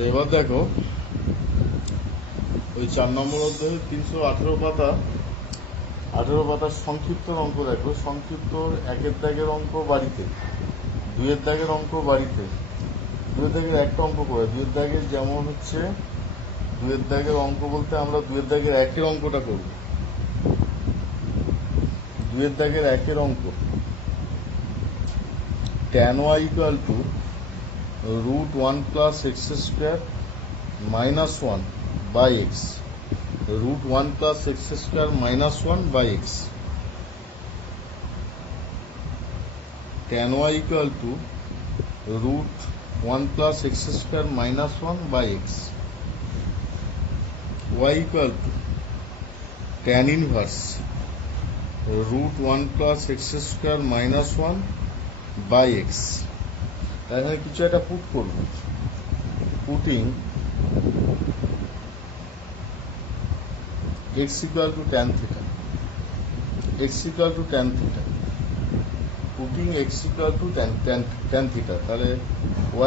এবার দেখো ওই 4 নম্বর অধ্যায়ে 318 পাতা 18 পাতার সংক্ষিপ্ত অঙ্ক দেখো। সংক্ষিপ্ত 1-এর দাগের অঙ্ক বাড়িতে, 2-এর দাগের অঙ্ক বাড়িতে, 2-এর দাগের একটা অঙ্ক করে, 2-এর দাগের যেমন হচ্ছে 2-এর দাগের অঙ্ক বলতে আমরা 2-এর দাগের 1-এর অঙ্কটা করব। 2-এর দাগের 1-এর অঙ্ক tan y equal to √1 plus x square minus 1 by x, √1 plus x square minus 1 by x. Tan y equal to √1 plus x square minus 1 by x. Y equal to tan inverse √1 plus x square minus 1 by x. তাহলে কিছু একটা put করব, putting x equal to tan theta, x equal to tan theta, putting x equal to tan theta, তাহলে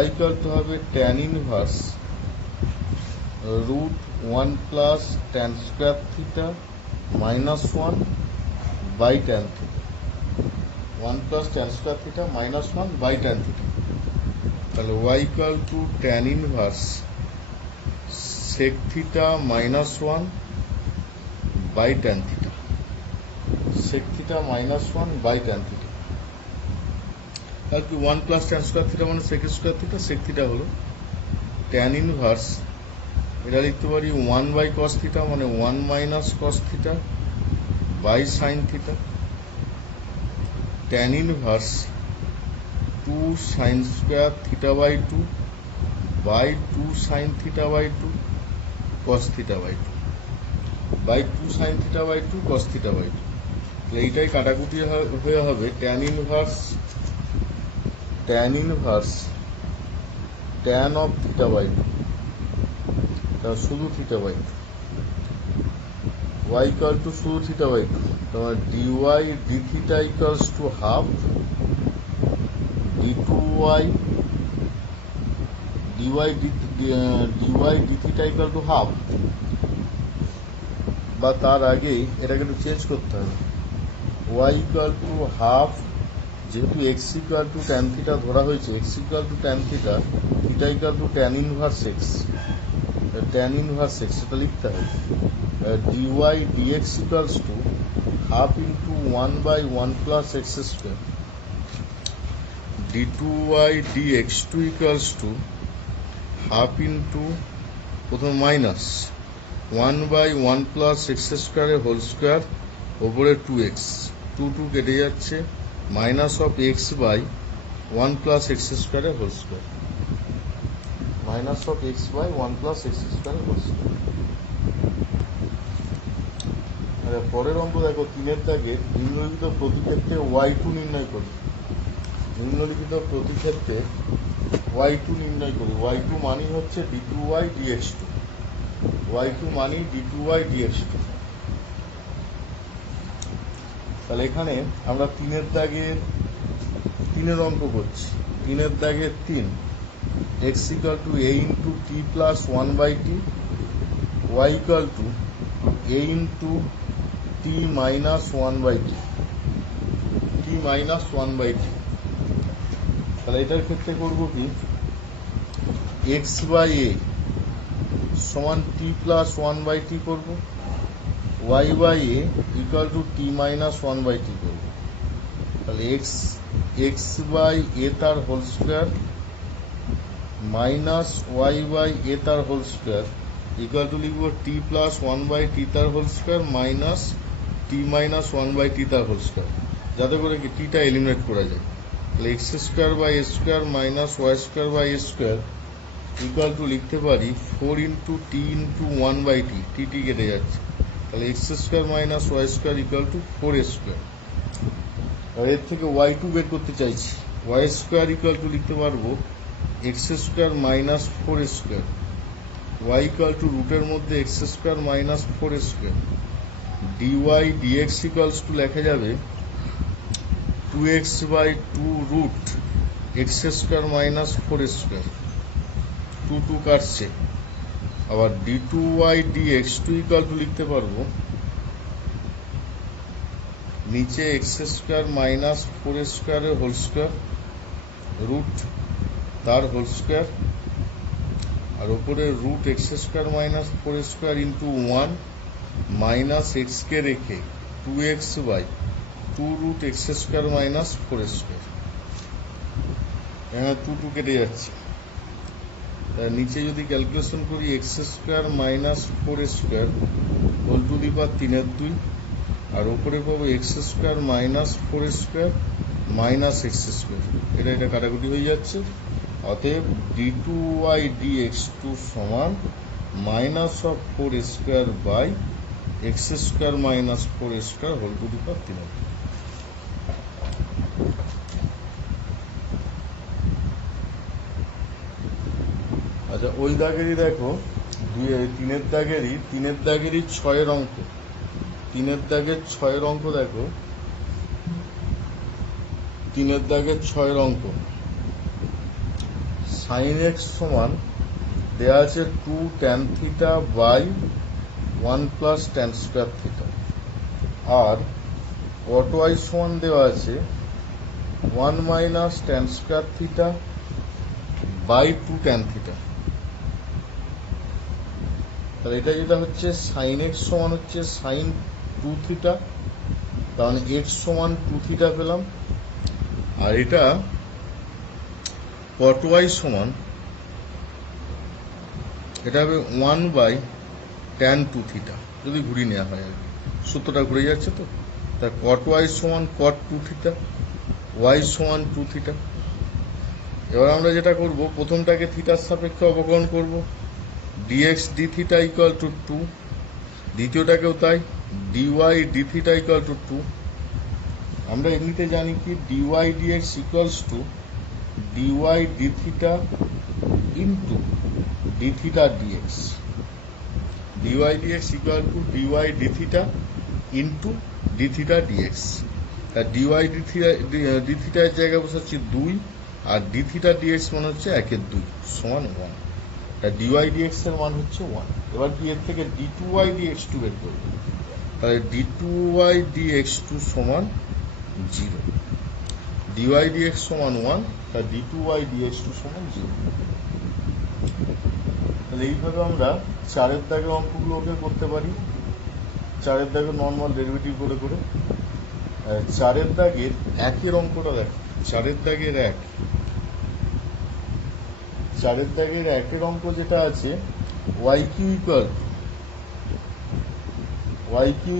y equal to হবে tan inverse √1 plus tan square theta minus 1 by tan theta, 1 plus tan square theta minus 1 by tan theta, তাহলে y equal to tan inverse sec theta minus 1 by tan theta, sec theta minus 1 by tan theta, তাহলে কি 1 plus tan square theta মানে sec square theta, sec theta হলো tan inverse, এটা লিখতে পারি 1 by cos theta মানে 1 minus cos theta by sin theta, tan inverse 2 sin square theta by 2 by 2 sin theta by 2 cos theta by 2 by 2 sin theta by 2 cos theta by 2, তাহলে এইটাই কাটাকুটি হয়ে হবে tan inverse tan of theta by 2, তাহলে শুধু theta by 2, y equal to শুধু theta by 2, তাহলে dy d theta equals to half d2y dy d theta equal to half, বা তার আগেই এটাকে একটু চেঞ্জ করতে হবে, y equal to half, যেহেতু x equal to tan theta ধরা হয়েছে, x equal to tan theta, theta equal to tan inverse x, tan inverse x এটা লিখতে হবে, dy dx equals to half into 1 by 1 plus x square, d2y dx2 equals to half into প্রথম minus 1 by 1 plus x square whole square ওপরে 2x, 2 কেটে যাচ্ছে, minus of x by 1 plus x square whole square, minus of x by 1 plus x square whole square. পরের অঙ্ক দেখো 3-এর দাগে নিম্নলিখিত প্রতিক্ষেত্রে y2 নির্ণয় করি, নিম্নলিখিত প্রতিক্ষেত্রে y2 নির্ণয় করি, y2 মানি হচ্ছে d2y dx2, y2 মানি d2y dx2, তাহলে এখানে আমরা 3-এর দাগে 3-এর অঙ্ক করছি, 3-এর দাগে 3 x equal to a into t plus 1 by t, y equal to a into t minus 1 by t, t minus 1 by t, তাহলে এটার ক্ষেত্রে করব কি x by a সমান t plus 1 by t করব, y by a equal to t minus 1 by t করব, তাহলে x by a তার whole square minus y by a তার হোল স্কোয়ার ইকুয়াল টু লিখব t plus 1 by t তার whole square minus t minus 1 by t তার whole square, যাতে করে কি টিটা এলিমিনেট করা যায়, তাহলে x square by a square minus y square by a square equal to লিখতে পারি 4 into t into 1 by t, টি কেটে যাচ্ছে, তাহলে x square minus y square equal to 4a square. আর এর থেকে y2 বের করতে চাইছি, y স্কোয়ার ইকুয়াল টু লিখতে পারবো x square minus 4a square, y equal to রুটের মধ্যে x square minus 4a square, dy dx equals to লেখা যাবে 2x by 2 root x square minus 4 square, two two কাটছে, আবার d two y d x two equal to লিখতে পারবো নিচে x square minus four স্কোয়ারের হোল স্কোয়ার রুট তার whole square, আর ওপরে root x square minus four square into one minus এক্সকে রেখে two x by two root x square minus four square. এখানে টু টু কেটে যাচ্ছে, নিচে যদি ক্যালকুলেশন করি x square minus four square whole to the power 3/2, আর ওপরে পাবো x square minus four square minus x square, এটা কাটাকুটি হয়ে যাচ্ছে। অতএব d two y d x two সমান minus of four square by x square minus four square whole to the power 3/2। আচ্ছা, ওই দাগেরই দেখো তিনের দাগেরই ছয়ের অঙ্ক, তিনের দাগের ছয়ের অঙ্ক দেখো, তিনের দাগের ছয়ের অঙ্ক সাইন এক্স সমান দেওয়া আছে 2 tan theta by 1 plus tan square theta, আর cot y সমান দেওয়া আছে 1 minus tan square theta by 2 tan theta. তাহলে এটা যেটা হচ্ছে সাইন এক্স সমান হচ্ছে সাইন 2 থিটা, তার মানে এক্স সমান 2 থিটা পেলাম, আর এটা cot y সমান এটা হবে 1 বাই tan 2 থিটা, যদি ঘুরিয়ে নেওয়া হয় আর কি, সূত্রটা ঘুরে যাচ্ছে তো। তা cot y সমান cot 2 থিটা, y সমান 2 থিটা। এবার আমরা যেটা করব, প্রথমটাকে থিটার সাপেক্ষে অবকলন করব, dx d theta equal to 2, দ্বিতীয়টাকেও তাই, dy d theta equal to 2। আমরা এমনিতে জানি কি dy dx equals to dy d theta into d theta dx, dy dx equal to dy d theta into d theta dx। আর dy d থিটার জায়গায় বসাচ্ছি 2, আর d থিটা dx মানে হচ্ছে 1/2 সমান 1, dy dx এর মান হচ্ছে 1। এবার কি এর থেকে d2y dx2 বের করব, তাহলে d2y dx2 সমান 0, dy dx সমান 1, তাহলে d2y dx2 সমান 0। তাহলে এইভাবে আমরা চারের দাগের অঙ্কগুলোকে করতে পারি, চারের দাগের নর্মাল ডেরিভেটিভ করে করে। চারের দাগের একের অঙ্কটা দেখো, চারের দাগের একের অঙ্ক যেটা আছে y Q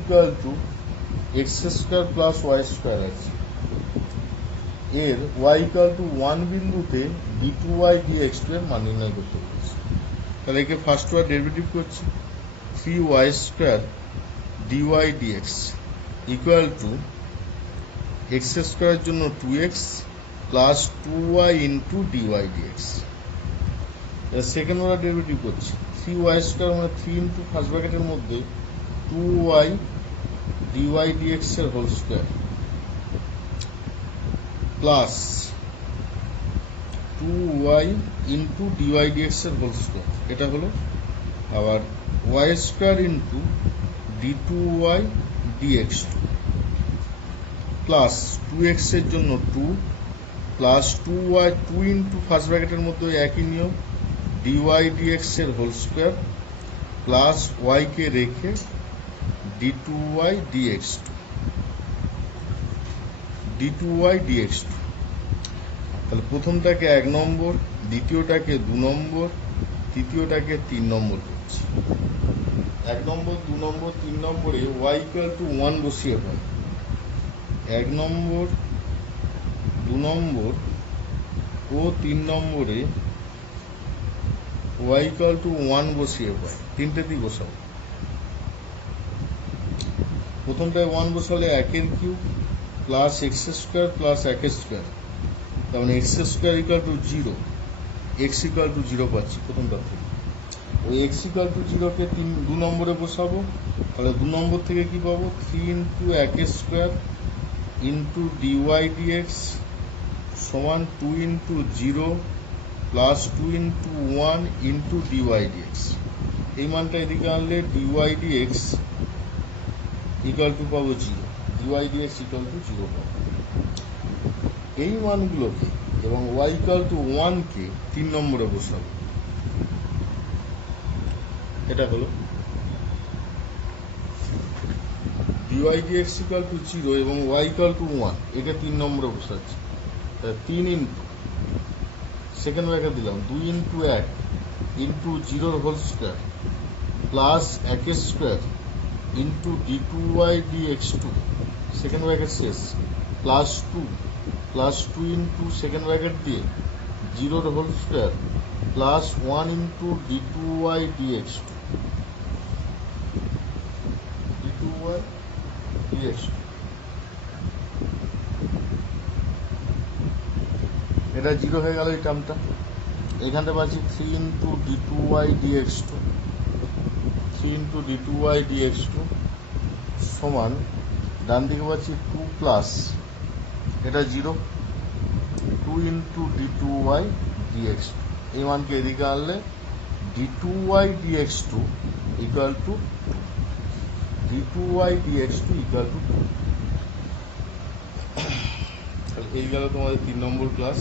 equal to x square plus y square আছে, এর y ইকুয়াল টু 1 বিন্দুতে d2y dx2 এর মান নির্ণয় করতে বলেছে। তাহলে একে ফার্স্ট ওয়ার ডেরিভেটিভ করছি, 3y square dy dx equal to x স্কোয়ারের জন্য 2x plus 2y into dy dx। Second order derivative করছি, 3y স্কোয়ার মানে 3 ইন্টু ফার্স্ট ব্র্যাকেটের মধ্যে 2y dy dx এর whole square plus 2y into dy dx এর whole square, এটা হলো। আবার y square into d2y dx2 plus 2x এর জন্য 2 প্লাস 2y 2 ইন্টু ফার্স্ট ব্র্যাকেটের মধ্যে একই নিয়ম dy dx এর হোল স্কোয়ার প্লাস y কে রেখে d2y dx2। তাহলে প্রথমটাকে 1 নম্বর, দ্বিতীয়টাকে 2 নম্বর, তৃতীয়টাকে 3 নম্বর করছি। 1 নম্বর, 2 নম্বর, 3 নম্বরে y ইকুয়াল টু 1 বসিয়ে পাই, 1 নম্বর, 2 নম্বর ও 3 নম্বরে y ইকুয়াল টু 1 বসিয়ে পাই, তিনটেতেই বসাবো। প্রথমটায় 1 বসালে 1 এর cube plus x square plus 1 square, তার মানে x square equal two 0, x equal to 0 পাচ্ছি প্রথমটা থেকে। ওই এক্স ইকুয়াল টু 0কে 2 নম্বরে বসাবো, তাহলে 2 নম্বর থেকে কি পাবো, 3 into 1 square into dy dx সমান 2 into 0 plus 2 into 1 into d y d x. এই মানটা এদিকে আনলে ডিওয়াই ডিএক্স ইকুয়াল টু পাবো 0, ডিওয়াই ডিএক্স ইকুয়াল টু 0 পাবো। এই মানগুলোকে এবং ওয়াই ইকুয়াল টু 1 কে 3 নম্বরে বসাবো। এটা হলো ডিওয়াই ডিএক্স ইকুয়াল টু 0 এবং ওয়াই ইকুয়াল টু 1, এটা 3 নম্বরে বসাচ্ছি। 3 ইন্টু সেকেন্ড ব্র্যাকেট দিলাম 2 into 1 into 0 whole square plus 1 square into d2y dx2 second bracket শেষ প্লাস 2 ইন্টু সেকেন্ড ব্র্যাকেট দিয়ে 0 whole square plus 1 into d2y dx2 এটা 0 হয়ে গেল এই টার্মটা। এখানে পাচ্ছি 3 ইন্টু d2y dx2 সমান ডান দিকে পাচ্ছি 2 প্লাস এটা 0 2 ইন্টু d2y dx2। এই মানকে এদিকে আনলে d2y dx2 equal to d2y dx2 equal to 2। এই গেল তোমাদের 3 নম্বর ক্লাস।